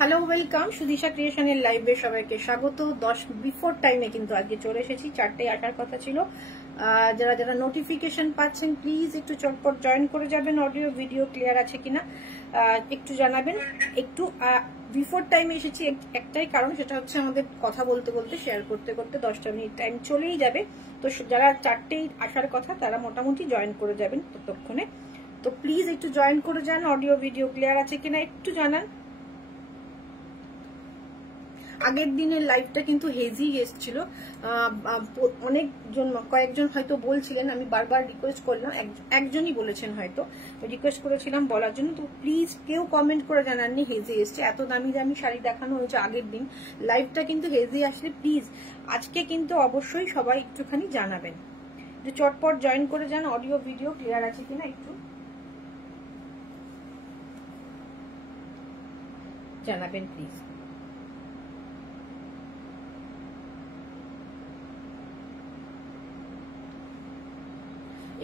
Hello welcome সুদিশা ক্রিয়েশনের লাইভে সবাইকে স্বাগত। 10 বিফোর টাইমে কিন্তু আজকে চলে এসেছি, 4টায় আসার কথা ছিল। যারা যারা নোটিফিকেশন পাচ্ছেন প্লিজ একটু চটপট জয়েন করে যাবেন। অডিও ভিডিও ক্লিয়ার আছে কিনা একটু জানাবেন। একটু বিফোর টাইমে এসেছি একটাই কারণ, সেটা হচ্ছে আমাদের কথা বলতে বলতে শেয়ার করতে করতে 10টা মিনিট টাইম চলেই যাবে। তো যারা 4টায় আসার কথা তারা মোটামুটি জয়েন করে যাবেন ততক্ষণে। তো প্লিজ একটু জয়েন করে যান। অডিও ভিডিও ক্লিয়ার আছে কিনা একটু জানান। আগের দিনের লাইভটা কিন্তু হেজি এসেছিল, কয়েকজন হয়তো বলছিলেন, আমি বারবার রিকোয়েস্ট করলাম, একজনই বলেছেন হয়তো, রিকোয়েস্ট করেছিলাম বলার জন্য। তো প্লিজ কেউ কমেন্ট করে জানাননি হেজি এসছে। এত দামি দামি শাড়ি দেখানো হয়েছে আগের দিন, লাইভটা কিন্তু হেজি আসলে প্লিজ আজকে কিন্তু অবশ্যই সবাই একটুখানি জানাবেন, যে চটপট জয়েন করে যান। অডিও ভিডিও ক্লিয়ার আছে কিনা একটু জানাবেন প্লিজ।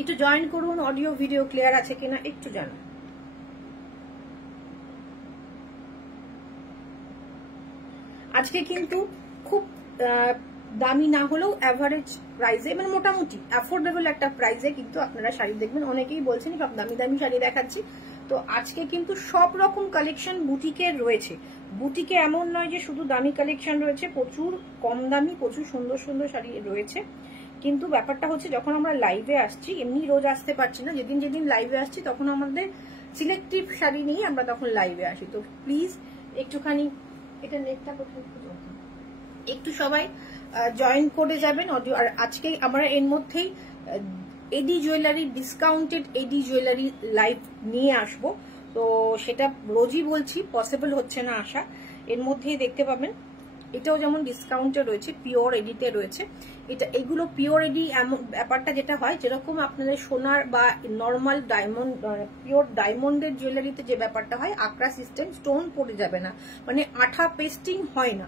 একটু জয়েন করুন। অডিও ভিডিও ক্লিয়ার আছে কিনা একটু জানান। আজকে কিন্তু খুব দামি না হলেও অ্যাভারেজ প্রাইসে, মানে মোটামুটি অ্যাফোর্ডেবল একটা প্রাইসে কিন্তু আপনারা শাড়ি দেখবেন। অনেকেই বলছেন সব দামি দামি শাড়ি দেখাচ্ছি, তো আজকে কিন্তু সব রকম কালেকশন বুটিকের রয়েছে। বুটিকে এমন নয় যে শুধু দামি কালেকশন রয়েছে, প্রচুর কম দামি প্রচুর সুন্দর সুন্দর শাড়ি রয়েছে। কিন্তু ব্যাপারটা হচ্ছে যখন আমরা লাইভে আসছি, এমনি রোজ আসতে পারছি না, যেদিন যেদিন লাইভে আসছি তখন আমাদের সিলেক্টিভ শাড়ি নিয়ে আমরা তখন লাইভে আসি। তো প্লিজ একটুখানি এটা নেটটা একটু সবাই জয়েন করে যাবেন। অডিও আর আজকে আমরা এর মধ্যেই এডি জুয়েলারি ডিসকাউন্টেড এডি জুয়েলারি লাইভ নিয়ে আসব। তো সেটা রোজই বলছি, পসিবল হচ্ছে না আসা। এর মধ্যেই দেখতে পাবেন এটাও যেমন ডিসকাউন্টে রয়েছে, পিওর এডিতে রয়েছে। এগুলো পিওর এডি এমন ব্যাপারটা যেটা হয়, যেরকম আপনাদের সোনার বা নর্মাল ডায়মন্ড পিওর ডায়মন্ডের জুয়েলারিতে যে ব্যাপারটা হয়, আকড়া সিস্টেম, স্টোন পড়ে যাবে না, মানে আঠা পেস্টিং হয় না।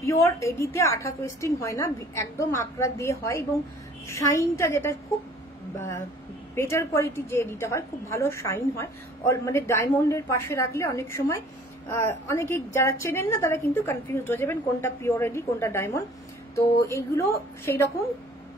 পিওর এডিতে আঠা পেস্টিং হয় না, একদম আকড়া দিয়ে হয়। এবং শাইনটা যেটা খুব বেটার কোয়ালিটি যে এডিটা হয়, খুব ভালো শাইন হয়। মানে ডায়মন্ডের পাশে রাখলে অনেক সময় অনেকে যারা চেনেন না তারা কিন্তু কনফিউজ হয়ে যাবেন কোনটা পিওর এডি কোনটা ডায়মন্ড। তো এইগুলো সেই রকম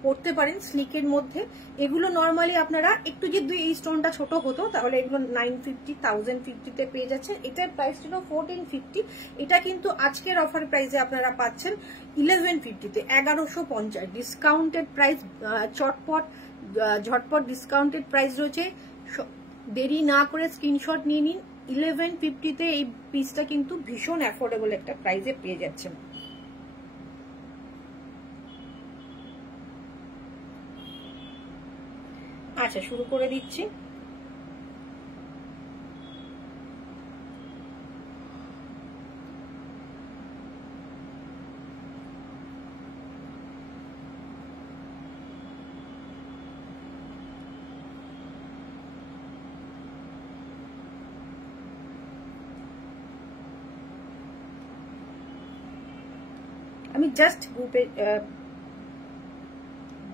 পড়তে পারেন স্লিকের মধ্যে। এগুলো নর্মালি আপনারা একটু যদি এই স্টোনটা ছোট হতো তাহলে এগুলো 950 1050 পেয়ে যাচ্ছেন। এটার প্রাইস ছিল 1450, এটা কিন্তু আজকের অফার প্রাইসে আপনারা পাচ্ছেন 1150-তে, 1150 ডিসকাউন্টেড প্রাইস। ঝটপট ডিসকাউন্টেড প্রাইস রয়েছে, দেরি না করে স্ক্রিনশট নিয়ে নিন। 1150-তে এই পিসটা কিন্তু ভীষণ অ্যাফোর্ডেবল একটা প্রাইসে পেয়ে যাচ্ছেন। আচ্ছা, শুরু করে দিচ্ছি। আমি জাস্ট গ্রুপে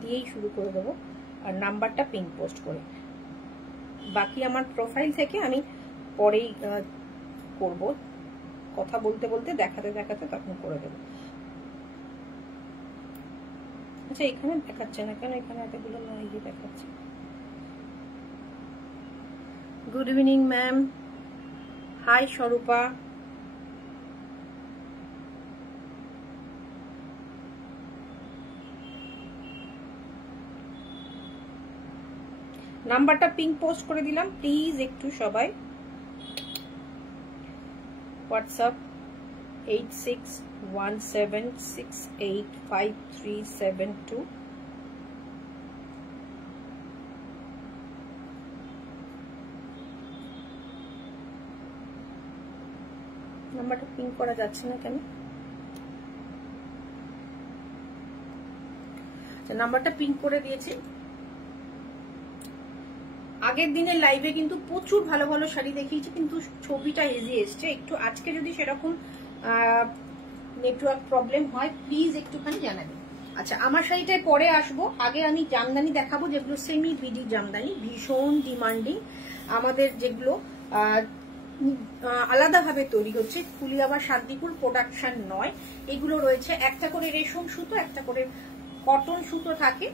দিয়েই শুরু করে দেবো, আর নাম্বারটা পিন পোস্ট করে। বাকি আমার প্রোফাইল থেকে আমি পরেই করব, কথা বলতে বলতে দেখাতে দেখাতে তখন করে দেবো। আচ্ছা, এখানে দেখাচ্ছে না কেন? এখানে এতগুলো নয় দেখাচ্ছে। Good evening ma'am, high স্বরূপা। নাম্বারটা পিং পোস্ট করে দিলাম, প্লিজ একটু সবাই হোয়াটসঅ্যাপ 8617685372। নাম্বারটা পিং করা যাচ্ছে না কেন? নাম্বারটা পিং করে দিয়েছি। আগের দিনের লাইভে কিন্তু প্রচুর ভালো ভালো শাড়ি দেখিয়েছি, কিন্তু ছবিটা হেজি এসছে একটু। আজকে যদি সেরকম নেটওয়ার্ক প্রবলেম হয় প্লিজ একটুখানি জানাবেন। আচ্ছা, আমার শাড়িটায় পরে আসবো। আগে আমি জামদানি দেখাবো, যেগুলো সেমি ভিডি জামদানি, ভীষণ ডিমান্ডিং। আমাদের যেগুলো আলাদাভাবে তৈরি হচ্ছে, ফুলিয়া বা শান্তিপুর প্রোডাকশন নয়। এগুলো রয়েছে একটা করে রেশম সুতো, একটা করে কটন সুতো থাকে,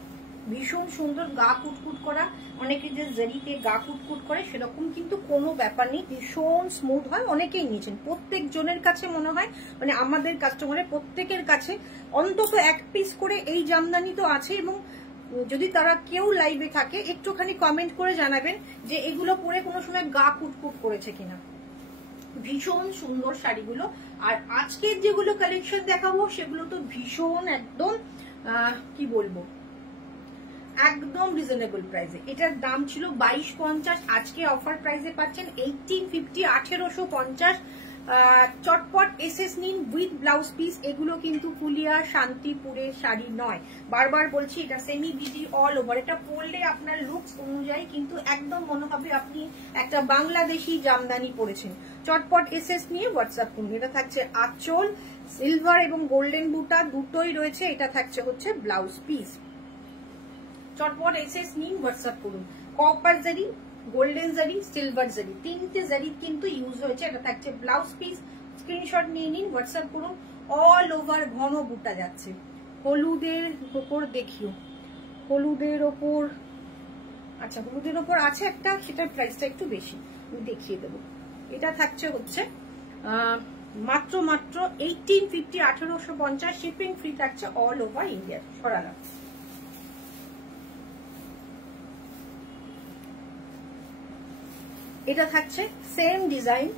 ভীষণ সুন্দর, গা কুটকুট করা। অনেকে যে জারিতে গা কুটকুট করে সেরকম কিন্তু কোনো ব্যাপার নেই, ভীষণ স্মুথ হয়। অনেকেই নিয়েছেন, প্রত্যেক জনের কাছে মনে হয় মানে আমাদের কাস্টমারের প্রত্যেকের কাছে অন্তত এক পিস করে এই জামদানি তো আছে। এবং যদি তারা কেউ লাইভে থাকে একটুখানি কমেন্ট করে জানাবেন যে এগুলো পরে কোনো সময় গা কুটকুট করেছে কিনা। ভীষণ সুন্দর শাড়িগুলো। আর আজকের যেগুলো কালেকশন দেখাবো সেগুলো তো ভীষণ একদম কি বলবো, একদম রিজনেবল প্রাইসে। এটার দাম ছিল 2250, আজকে অফার প্রাইসে পাচ্ছেন 1850, 1850। চটপট এসএস নিন উইথ ব্লাউজ পিস। এগুলো কিন্তু ফুলিয়া শান্তিপুরের শাড়ি নয়, বারবার বলছি, এটা সেমি বিডি অল ওভার। এটা পরলে আপনার লুকস অনুযায়ী কিন্তু একদম মনে হবে আপনি একটা বাংলাদেশি জামদানি পরেছেন। চটপট এসএস নিয়ে হোয়াটসঅ্যাপ করুন। এটা থাকছে আঁচল, সিলভার এবং গোল্ডেন বুটা দুটোই রয়েছে। এটা থাকছে হচ্ছে ব্লাউজ পিস। চটপট এসএস নিন, হোয়াটসঅ্যাপ করুন। কপার জারি, গোল্ডেন জারি, সিলভার জারি, তিনটে জারি কিন্তু ইউজ হয়েছে। এটা থাকছে ব্লাউজ পিস। স্ক্রিনশট নিয়ে নিন, হোয়াটসঅ্যাপ করুন। অল ওভার ঘন বুটা যাচ্ছে। হলুদের ওপর দেখিও, হলুদের ওপর, আচ্ছা হলুদের ওপর আছে একটা, সেটার প্রাইসটা একটু বেশি, আমি দেখিয়ে দেবো। এটা থাকছে হচ্ছে মাত্র 1850, 1850। শিপিং ফ্রি থাকছে অল ওভার ইন্ডিয়া। সরালাম। এটা থাকছে সেম ডিজাইন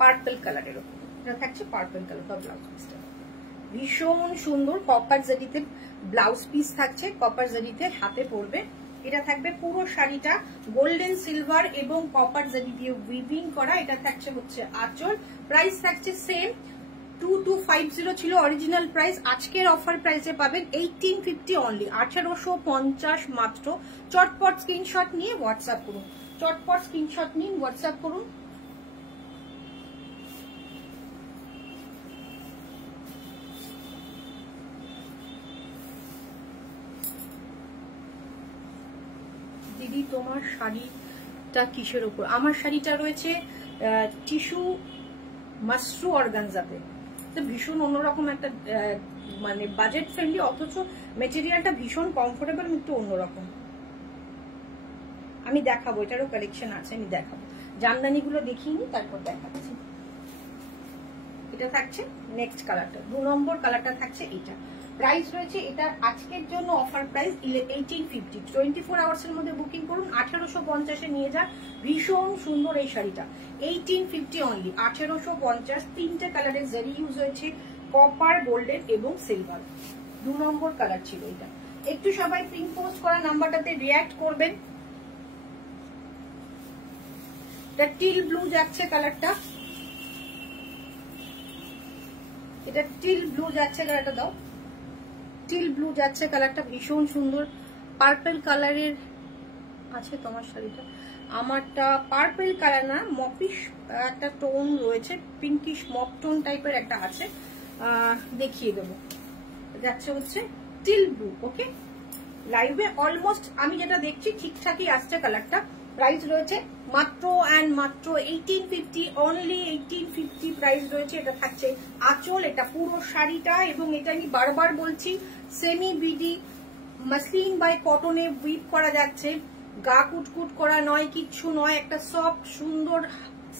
পার্পল কালারের উপর। এটা থাকছে পার্পল কালার বা ব্লাউজ পিসটা ভীষণ সুন্দর। কপার জারিতে ব্লাউজ পিস থাকছে, কপার জারিতে হাতে পড়বে। এটা থাকবে পুরো শাড়িটা গোল্ডেন সিলভার এবং কপার জারি দিয়ে উইভিং করা। এটা থাকছে হচ্ছে আঁচল। প্রাইস থাকছে সেম, 2250 ছিল অরিজিনাল প্রাইস, আজকের অফার প্রাইসে পাবেন 1850 অনলি, 1850 মাত্র। চটপট স্ক্রিনশট নিয়ে হোয়াটসঅ্যাপ করুন, চটপট স্ক্রিনশট নিন, হোয়াটসঅ্যাপ করুন। দিদি তোমার শাড়িটা কিসের উপর? আমার শাড়িটা রয়েছে টিস্যু মাশরু অর্গানজাতে। ভীষণ অন্যরকম একটা মানে বাজেট ফ্রেন্ডলি, অথচ মেটেরিয়ালটা ভীষণ কমফোর্টেবল, একটু অন্যরকম। আমি দেখাবো, এটারও কালেকশন আছে, আমি দেখাবো। জামদানি গুলো দেখিয়ে নি, তারপর দেখাচ্ছি। এটা থাকছে নেক্সট কালারটা, 2 নম্বর কালারটা থাকছে এটা। প্রাইস রয়েছে এটা আজকের জন্য অফার প্রাইস 1850। 24 আওয়ার্স এর মধ্যে বুকিং করুন, 1850 এ নিয়ে যান। ভীষণ সুন্দর এই শাড়িটা, 1850 অনলি, 1850। তিনটে কালারের জারি ইউজ হয়েছে, কপার, গোল্ডেন এবং সিলভার। 2 নম্বর কালার ছিল এটা। একটু সবাই পিন পোস্ট করা নাম্বারটাতে রিঅ্যাক্ট করবেন। এটা টিল ব্লু যাচ্ছে কালারটা, এটা টিল ব্লু যাচ্ছে কালারটা, দাও টিল ব্লু যাচ্ছে কালারটা, ভীষণ সুন্দর। পার্পল কালারের আছে তোমার শাড়িটা, আমারটা পার্পল কালার না, মপিশ একটা টোন রয়েছে, পিঙ্কিশ মপ টোন টাইপের একটা আছে, দেখিয়ে দেবো। যাচ্ছে হচ্ছে টিল ব্লু। ওকে, লাইভে অলমোস্ট আমি যেটা দেখছি ঠিকঠাকই আসছে কালারটা। প্রাইস রয়েছে মাত্র অ্যান্ড মাত্র 1850 অনলি, 1850 প্রাইস রয়েছে। এটা থাকছে আঁচল, এটা পুরো শাড়িটা, এবং এটা আমি বারবার বলছি সেমি বিডি মাসলিন বাই কটনে উইভ করা যাচ্ছে, গা কুটকুট করা নয়, কিচ্ছু নয়, একটা সফট সুন্দর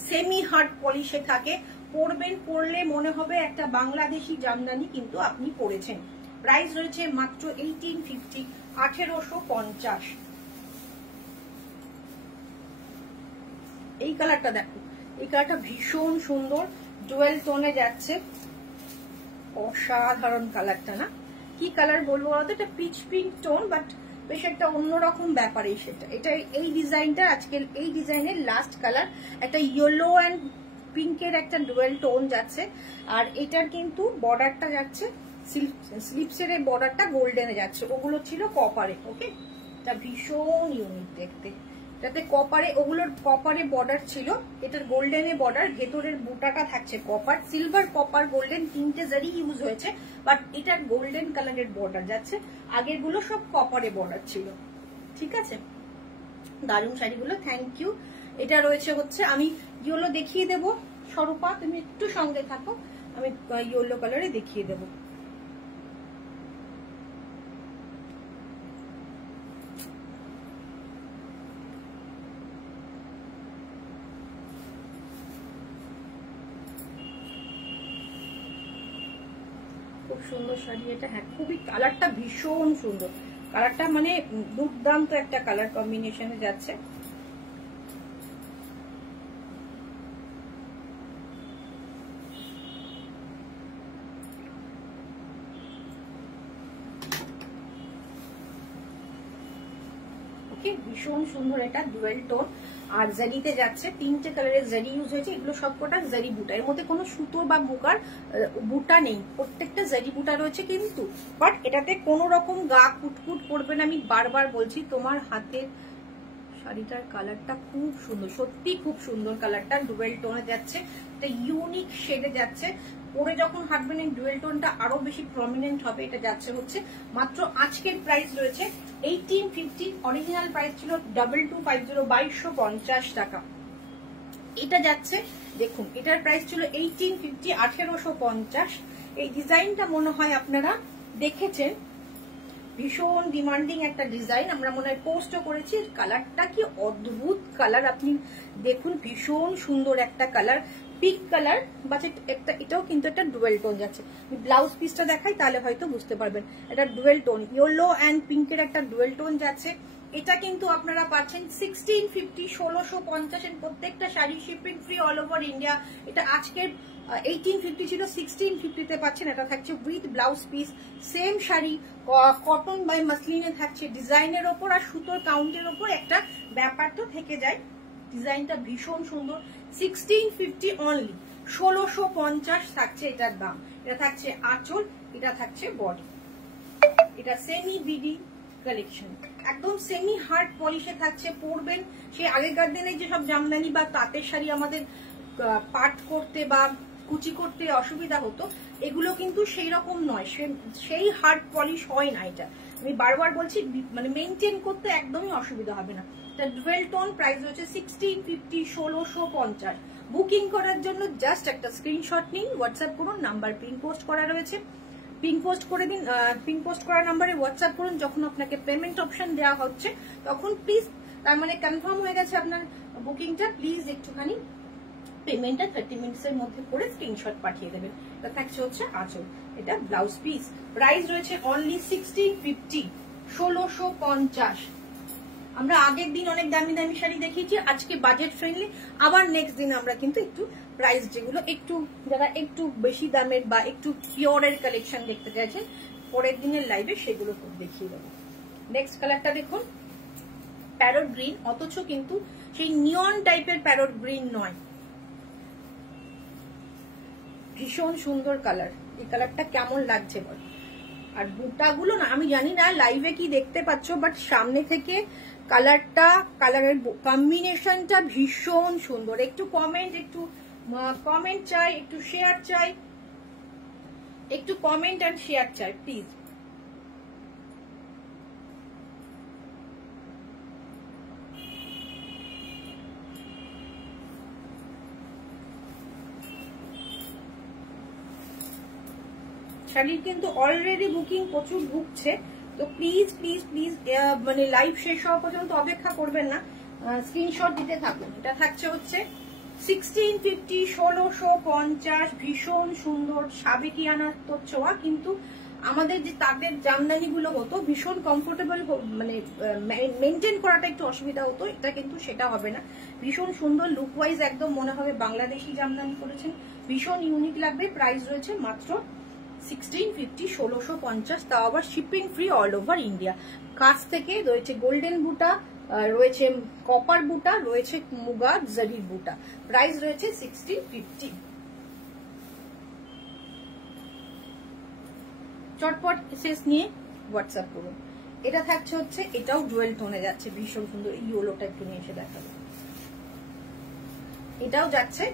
সেমি হার্ড পলিশে থাকে। পরবেন, পরলে মনে হবে একটা বাংলাদেশি জামদানি কিন্তু আপনি পরেছেন। প্রাইস রয়েছে মাত্র 1850, 1850। এই কালারটা দেখো, এই কালারটা ভীষণ সুন্দর, ডুয়েল টোনে যাচ্ছে, অসাধারণ কালারটা না? কি কালার বলবো বলতো, এটা পিচ পিঙ্ক টোন, বাট বেশ একটা অন্যরকম ব্যাপারে সেটা। এটা এই ডিজাইনটা আজকের এই ডিজাইনের লাস্ট কালার, একটা ইয়েলো অ্যান্ড পিঙ্কের একটা ডুয়েল টোন যাচ্ছে। আর এটার কিন্তু বর্ডারটা যাচ্ছে, স্লিপসের বর্ডারটা গোল্ডেনে যাচ্ছে, ওগুলো ছিল কপারে। ওকে, এটা ভীষণ ইউনিক দেখতে। যাতে কপারে, ওগুলোর কপারে বর্ডার ছিল, এটার গোল্ডেনে বর্ডার, ভেতরের বুটাটা থাকছে কপার, সিলভার, কপার, গোল্ডেন তিনটে জারি ইউজ হয়েছে, বাট এটার গোল্ডেন কালারের বর্ডার যাচ্ছে। আগের গুলো সব কপারে বর্ডার ছিল। ঠিক আছে, দারুণ শাড়িগুলো, থ্যাংক ইউ। এটা রয়েছে হচ্ছে, আমি ইয়েলো দেখিয়ে দেবো স্বরূপা, তুমি একটু সঙ্গে থাকো, আমি ইয়েলো কালারে দেখিয়ে দেবো। খুব সুন্দর শাড়ি এটা, হ্যাঁ খুবই কালারটা ভীষণ সুন্দর, কালারটা মানে দুর্দান্ত একটা কালার কম্বিনেশনে যাচ্ছে। ভীষণ সুন্দর, এটা ডুয়েল টোন আর জারিতে যাচ্ছে, 3টে কালারের জারি ইউজ হয়েছে, এগুলো সবকটা জারি বুটা, এর মধ্যে কোনো সুতো বা বুকার বুটা নেই, প্রত্যেকটা জারি বুটা রয়েছে কিন্তু, বাট এটাতে কোনো রকম গা কুটকুট করবে না। আমি বারবার বলছি, তোমার হাতের শাড়িটার কালারটা খুব সুন্দর, সত্যি খুব সুন্দর কালারটা, ডুয়েল টোনে যাচ্ছে, এটা ইউনিক শেডে যাচ্ছে, পরে যখন হাঁটবেন এই ডুয়েল টোনটা আরো বেশি প্রমিনেন্ট হবে। এটা যাচ্ছে হচ্ছে মাত্র, আজকের প্রাইস রয়েছে 1850, অরিজিনাল প্রাইস ছিল 2250, 2250 টাকা। এটা যাচ্ছে, দেখুন এটার প্রাইস ছিল 1850, 1850। এই ডিজাইনটা মনে হয় আপনারা দেখেছেন, ভীষণ ডিমান্ডিং একটা ডিজাইন, আমরা মনে হয় পোস্টও করেছি। কালারটা কি অদ্ভুত কালার, আপনি দেখুন ভীষণ সুন্দর একটা কালার, পিঙ্ক কালার, বাট একটা এটাও কিন্তু একটা ডুয়েল টোন যাচ্ছে। আমি ব্লাউজ পিসটা দেখাই তাহলে হয়তো বুঝতে পারবেন, এটা ডুয়েল টোন, ইয়েলো অ্যান্ড পিঙ্কের একটা ডুয়েল টোন যাচ্ছে। এটা কিন্তু আপনারা পাচ্ছেন 1650, 1650 এর প্রত্যেকটা sari, shipping free all over India. এটা আজকের 1850 ছিল, 1650 তে পাচ্ছেন। এটা থাকছে with blouse piece, same sari, cotton by মাসলিনে থাকছে, ডিজাইনের ওপর আর সুতোর কাউন্টের ওপর একটা ব্যাপার তো থেকে যায়। ডিজাইনটা ভীষণ সুন্দর, 1650 অনলি, 1650 থাকছে এটার দাম। এটা থাকছে আঁচল, এটা থাকছে বডি, এটা সেমি বিডি কালেকশন, একদম সেমি হার্ড পলিশে থাকছে, পরবেন। সেই আগেকার দিনে যেসব জামদানি বা তাঁতের শাড়ি আমাদের পাট করতে বা কুচি করতে অসুবিধা হতো, এগুলো কিন্তু সেই রকম নয়, সেই হার্ড পলিশ হয় না। এটা আমি বারবার বলছি, মানে মেনটেন করতে একদমই অসুবিধা হবে না। এটা ডুয়েল টোন, প্রাইস হচ্ছে 1650, 1650। বুকিং করার জন্য জাস্ট একটা স্ক্রিনশট নিন, হোয়াটসঅ্যাপ করুন, নাম্বার পিন পোস্ট করা রয়েছে, পিন পোস্ট করে দিন, পিন পোস্ট করা নাম্বারে হোয়াটসঅ্যাপ করুন। যখন আপনাকে পেমেন্ট অপশন দেওয়া হচ্ছে তখন প্লিজ, তার মানে কনফার্ম হয়ে গেছে আপনার বুকিংটা, প্লিজ একটুখানি পেমেন্টটা 30 মিনিটসের মধ্যে করে স্ক্রিনশট পাঠিয়ে দেবেন। এটা থাকছে হচ্ছে আঁচল, এটা ব্লাউজ পিস, প্রাইস রয়েছে অনলি 1650, 1650। আমরা আগের দিন অনেক দামি দামি শাড়ি দেখিয়েছি, আজকে বাজেট ফ্রেন্ডলি, আবার নেক্সট দিন আমরা কিন্তু একটু প্রাইস যেগুলো একটু, যারা একটু বেশি দামের বা একটু পিওরের কালেকশন দেখতে চাইছেন পরের দিনের লাইভে, সেগুলো দেখিয়ে দেবো। নেক্সট কালারটা দেখুন, প্যারট গ্রিন, অথচ কিন্তু সেই নিয়ন টাইপের প্যারট গ্রিন নয়, ভীষণ সুন্দর কালার। এই কালারটা কেমন লাগছে বল? আর বুটাগুলো না, আমি জানি না লাইভে কি দেখতে পাচ্ছ, বাট সামনে থেকে কালারটা, কালারের কম্বিনেশনটা ভীষণ সুন্দর। একটু কমেন্ট চাই, একটু শেয়ার চাই, একটু কমেন্ট অ্যান্ড শেয়ার চাই প্লিজ। শাড়ির কিন্তু অলরেডি বুকিং প্রচুর ঢুকছে, তো প্লিজ প্লিজ প্লিজ মানে লাইভ শেষ হওয়া পর্যন্ত অপেক্ষা করবেন না, স্ক্রিনশট দিতে থাকুন। এটা থাকছে হচ্ছে 1650, 1650, ভীষণ সুন্দর সাবেকিয়ানা তো ছোঁয়া, কিন্তু আমাদের যে তাদের জামদানি গুলো হতো ভীষণ কমফোর্টেবল, মানে মেনটেন করাটা একটু অসুবিধা হতো, এটা কিন্তু সেটা হবে না। ভীষণ সুন্দর লুক ওয়াইজ, একদম মনে হবে বাংলাদেশি জামদানি করেছেন, ভীষণ ইউনিক লাগবে। প্রাইস রয়েছে মাত্র 1650, 1650, তাও আবার shipping free all over India. কাছ থেকে রয়েছে গোল্ডেন বুটা, রয়েছে কপার বুটা, রয়েছে মুগা জারির বুটা, প্রাইস রয়েছে 1650। চটপট শেষ নিয়ে হোয়াটসঅ্যাপ করুন। এটা থাকছে হচ্ছে, এটাও ডুয়েল টোনে যাচ্ছে, ভীষণ সুন্দর। ইয়েলোটা একটু নিয়ে এসে দেখাবো, এটাও যাচ্ছে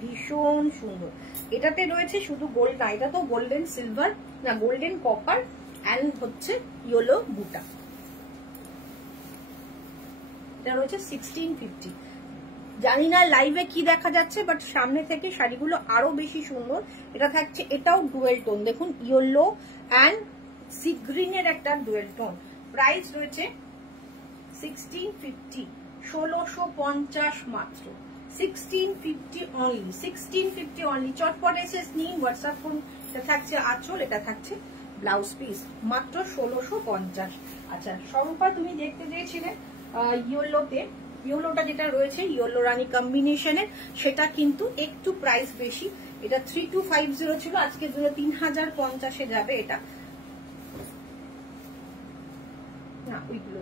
ভীষণ সুন্দর। এটাতে রয়েছে শুধু গোল্ড না, এটা তো গোল্ডেন সিলভার না, গোল্ডেন কপার অ্যান্ড হচ্ছে ইয়েলো বুটা। এটা রয়েছে 1650। জানি না লাইভে কি দেখা যাচ্ছে, বাট সামনে থেকে শাড়িগুলো আরো বেশি সুন্দর। এটা থাকছে, এটাও ডুয়েল টোন, দেখুন ইয়েলো অ্যান্ড সি গ্রিনের একটা ডুয়েল টোন। প্রাইস রয়েছে 1650, 1650 মাত্র, 1650 অনলি, 1650 অনলি। চটপট এসে নিন, হোয়াটসঅ্যাপ করুন। এটা থাকছে আঁচল, এটা থাকছে ব্লাউজ পিস, মাত্র 1650। আচ্ছা স্বরূপা, তুমি দেখতে চেয়েছিলে ইয়েলোতে, ইয়েলোটা যেটা রয়েছে ইয়েলো রানী কম্বিনেশনের, সেটা কিন্তু একটু প্রাইস বেশি। এটা 3250 ছিল, আজকের জন্য 3050 যাবে। এটা না, ওইগুলো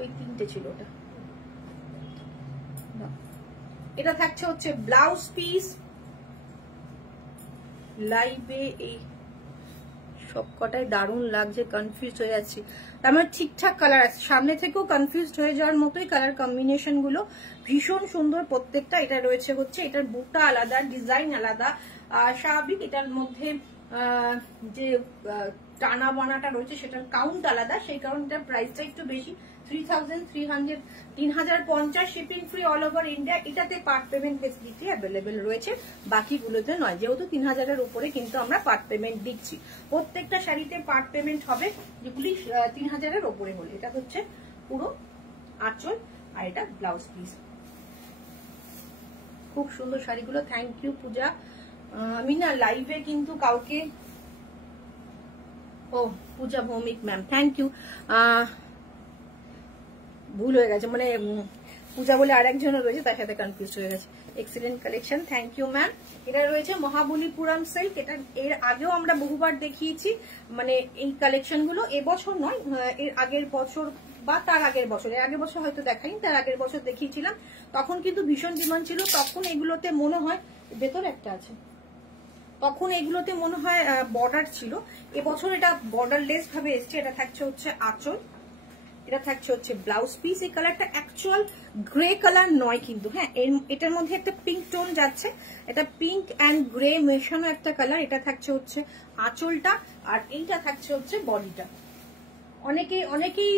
ওই তিনটে ছিল ওটা। এটা থাকছে হচ্ছে ব্লাউজ পিস। লাইভে এই সবকটাই দারুণ লাগছে, কনফিউজ হয়ে যাচ্ছি। তার মানে ঠিকঠাক কালার আছে, সামনে থেকেও কনফিউজ হয়ে যাওয়ার মতোই কালার কম্বিনেশন গুলো ভীষণ সুন্দর প্রত্যেকটা। এটা রয়েছে হচ্ছে, এটার বুকটা আলাদা, ডিজাইন আলাদা, স্বাভাবিক এটার মধ্যে যে টানা বানাটা রয়েছে সেটার কাউন্ট আলাদা, সেই কারণে এটার প্রাইসটা একটু বেশি, 3300, 3050, shipping free all over India. এটাতে পার্ট পেমেন্ট ফেসিলিটি অ্যাভেলেবেল রয়েছে, বাকিগুলোতে নয়, যেহেতু 3000-এর উপরে কিন্তু আমরা পার্ট পেমেন্ট দিচ্ছি। প্রত্যেকটা শাড়িতে পার্ট পেমেন্ট হবে যেগুলি 3000-এর উপরে হলে। এটা হচ্ছে পুরো আঁচল, আর এটা ব্লাউজ পিস। খুব সুন্দর শাড়িগুলো, থ্যাংক ইউ পূজা। আমি না লাইভে কিন্তু কাউকে, ও পূজা ভৌমিক ম্যাম, থ্যাংক ইউ। ভুল হয়ে গেছে, মানে পূজা বলে আরেকজনও রয়েছে, তার সাথে কনফিউজ হয়ে গেছে। Excellent collection, thank you ma'am. এটা রয়েছে মহাবলীপুরম সিল্ক, এটা এর আগেও আমরা বহুবার দেখিয়েছি, মানে এই কালেকশন গুলো এবছর নয়, এর আগের বছর বা তার আগের বছর, এর আগের বছর হয়তো দেখাইনি, তার আগের বছর দেখিয়েছিলাম, তখন কিন্তু ভীষণ ডিমান্ড ছিল। তখন এগুলোতে মনে হয় ভেতরে একটা আছে, তখন এগুলোতে মনে হয় বর্ডার ছিল। এবছর এটা বর্ডারলেস ভাবে এসছে। এটা থাকছে হচ্ছে আঁচল, এটা থাকছে হচ্ছে ব্লাউজ পিস। এই কালারটা অ্যাকচুয়াল গ্রে কালার নয় কিন্তু, হ্যাঁ এটার মধ্যে একটা পিঙ্ক টোন যাচ্ছে, এটা পিঙ্ক অ্যান্ড গ্রে মেশানো একটা কালার। এটা থাকছে হচ্ছে আঁচলটা, আর এইটা থাকছে হচ্ছে বডিটা। অনেকেই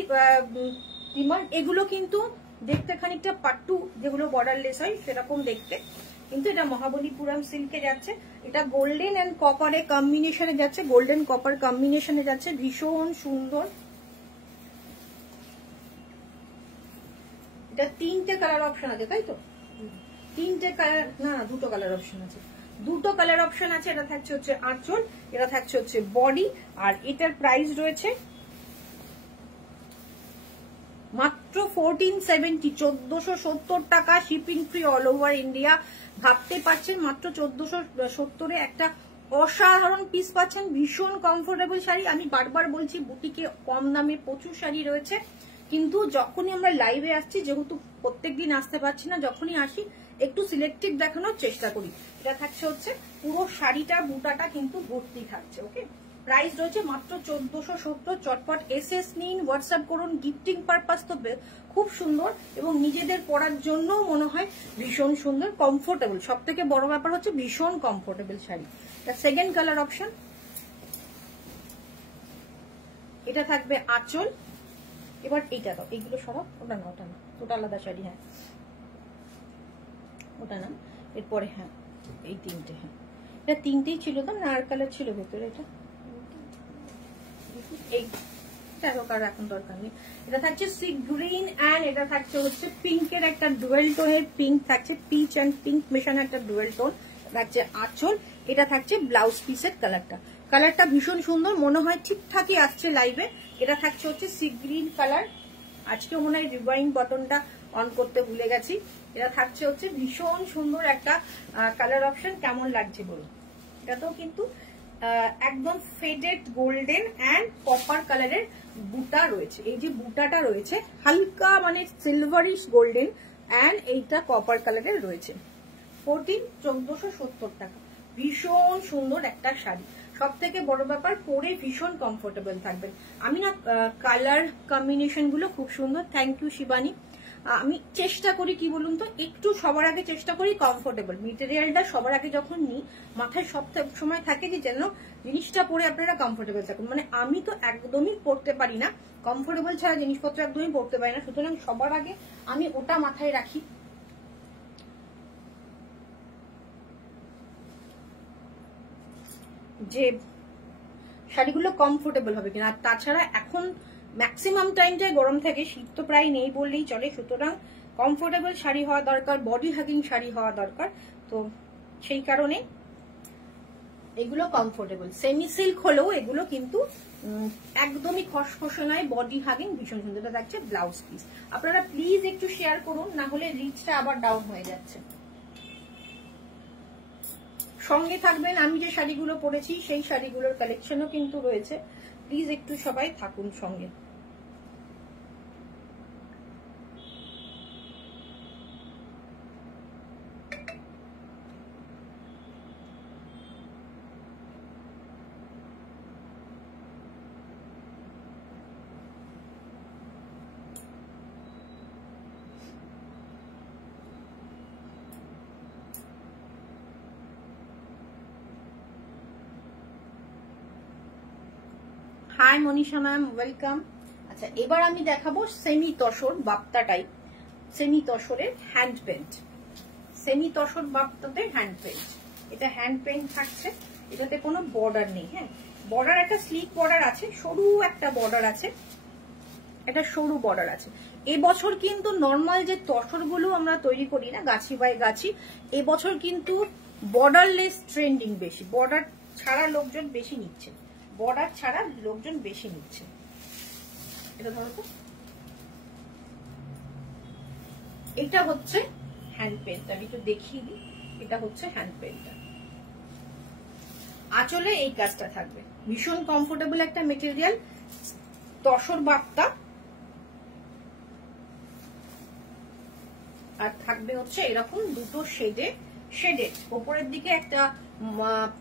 ডিমান্ড, এগুলো কিন্তু দেখতে খানিকটা পাট্টু যেগুলো বর্ডারলেস হয় সেরকম দেখতে, কিন্তু এটা মহাবলীপুরম সিল্কে যাচ্ছে। এটা গোল্ডেন অ্যান্ড কপারে কম্বিনেশনে যাচ্ছে, গোল্ডেন কপার কম্বিনেশনে যাচ্ছে, ভীষণ সুন্দর। এটা তিনটে কালার অপশন আছে, তাই তো? তিনটে কালার, না দুটো কালার অপশন আছে, দুটো কালার অপশন আছে। এটা থাকছে হচ্ছে আঁচল, এটা থাকছে হচ্ছে বডি, আর এটার প্রাইস রয়েছে মাত্র 1470, 1470 টাকা, shipping free all over India. ভাবতে পারছেন মাত্র 1470-এ একটা অসাধারণ পিস পাচ্ছেন, ভীষণ কমফোর্টেবল শাড়ি। আমি বারবার বলছি বুটিকে কম দামে প্রচুর শাড়ি রয়েছে, কিন্তু যখনই আমরা লাইভে আসছি, যেহেতু প্রত্যেকদিন আসতে পারছি না, যখনই আসি একটু সিলেক্টিভ দেখানোর চেষ্টা করি। এটা থাকছে হচ্ছে পুরো শাড়িটা, বুটাটা কিন্তু ভর্তি থাকছে। ওকে, প্রাইস রয়েছে মাত্র 1470। চটপট এসএস নিন, হোয়াটসঅ্যাপ করুন। গিফটিং পারপাস তো খুব সুন্দর, এবং নিজেদের পরার জন্য মনে হয় ভীষণ সুন্দর, কমফোর্টেবল। সব থেকে বড় ব্যাপার হচ্ছে ভীষণ comfortable sari. Second colour option, এটা থাকবে আঁচল। এবার এইটা দাও, এইগুলো সরাও, ওটা না, ওটা না, ওটা আলাদা শাড়ি, হ্যাঁ ওটা না। এরপরে হ্যাঁ এই তিনটে, হ্যাঁ এটা তিনটেই ছিল তো, না আর কালার ছিল ভেতরে? এটা এই কালার এখন দরকার নেই। এটা থাকছে সি গ্রিন অ্যান্ড এটা থাকছে হচ্ছে পিঙ্কের একটা ডুয়েল টোনের, পিঙ্ক থাকছে, পিচ অ্যান্ড পিঙ্ক মেশানো একটা ডুয়েল টোন থাকছে আঁচল। এটা থাকছে ব্লাউজ পিসের কালারটা, কালারটা ভীষণ সুন্দর, মনে হয় ঠিকঠাকই আসছে লাইভে। এটা থাকছে হচ্ছে সি গ্রিন কালার, আজকে মনে হয় রিওয়াইন্ড বাটনটা অন করতে ভুলে গেছি। এটা থাকছে হচ্ছে ভীষণ সুন্দর একটা কালার অপশন। কেমন লাগছে বলুন? এটাতেও কিন্তু একদম ফেডেড গোল্ডেন অ্যান্ড কপার কালারের বুটা রয়েছে। এই যে বুটাটা রয়েছে হালকা মানে সিলভারিশ গোল্ডেন অ্যান্ড এইটা কপার কালারের রয়েছে। 1470 টাকা, ভীষণ সুন্দর একটা শাড়ি। সব থেকে বড় ব্যাপার, পরে ভীষণ কমফোর্টেবল থাকবেন। আমি না কালার কম্বিনেশন গুলো খুব সুন্দর, থ্যাংক ইউ শিবানী। আমি চেষ্টা করি কি বলুন তো, একটু সবার আগে চেষ্টা করি কমফোর্টেবল মেটেরিয়ালটা সবার আগে যখন নিই, মাথায় সব সময় থাকে যে যেন জিনিসটা পরে আপনারা কমফোর্টেবল থাকুন। মানে আমি তো একদমই পরতে পারি না, কমফোর্টেবল ছাড়া জিনিসপত্র একদমই পরতে পারি না, সুতরাং সবার আগে আমি ওটা মাথায় রাখি। যে শাড়িগুলো কমফোর্টেবল হবে কিনা। আর তাছাড়া এখন ম্যাক্সিমাম টাইমটাই গরম থাকে, শীত তো প্রায় নেই বললেই চলে, সুতরাং কমফোর্টেবল শাড়ি হওয়া দরকার, বডি হাগিং শাড়ি হওয়া দরকার। তো সেই কারণে এগুলো কমফোর্টেবল। সেমি সিল্ক হলেও এগুলো কিন্তু একদমই খসখসে নয়, বডি হাগিং, ভীষণ সুন্দর। এটা থাকছে ব্লাউজ পিস। আপনারা প্লিজ একটু শেয়ার করুন, না হলে রিচটা আবার ডাউন হয়ে যাচ্ছে। সঙ্গে থাকবেন, আমি যে শাড়িগুলো পরেছি সেই শাড়িগুলোর কালেকশনও কিন্তু রয়েছে, প্লিজ একটু সবাই থাকুন সঙ্গে। Hi Manisha ma'am, welcome. আচ্ছা, এবার আমি দেখাবো সেমি তসর বাপ্তা টাইপ, সেমি তসরের হ্যান্ড পেন্ট, সেমি তসর বাপ্তাতে হ্যান্ড পেন্ট। এটা হ্যান্ড পেন্ট থাকছে, এটাতে কোনো বর্ডার নেই। হ্যাঁ, বর্ডার একটা স্লিক বর্ডার আছে, সরু একটা বর্ডার আছে, একটা সরু বর্ডার আছে। এবছর কিন্তু নর্মাল যে তসরগুলো আমরা তৈরি করি না, গাছি বাই গাছি, এবছর কিন্তু বর্ডারলেস ট্রেন্ডিং বেশি, বর্ডার ছাড়া লোকজন বেশি নিচ্ছে, বর্ডার ছাড়া লোকজন বেশি নিচ্ছে। এটা ধরো তো, এটা হচ্ছে হ্যান্ড পেন্ট, আমি একটু দেখিয়ে দিই। এটা হচ্ছে হ্যান্ড পেন্টটা, আঁচলে এই কাজটা থাকবে, ভীষণ কমফোর্টেবল একটা মেটেরিয়াল, তসর বাপ্তা। আর থাকবে হচ্ছে এরকম দুটো শেডেড, উপরের দিকে একটা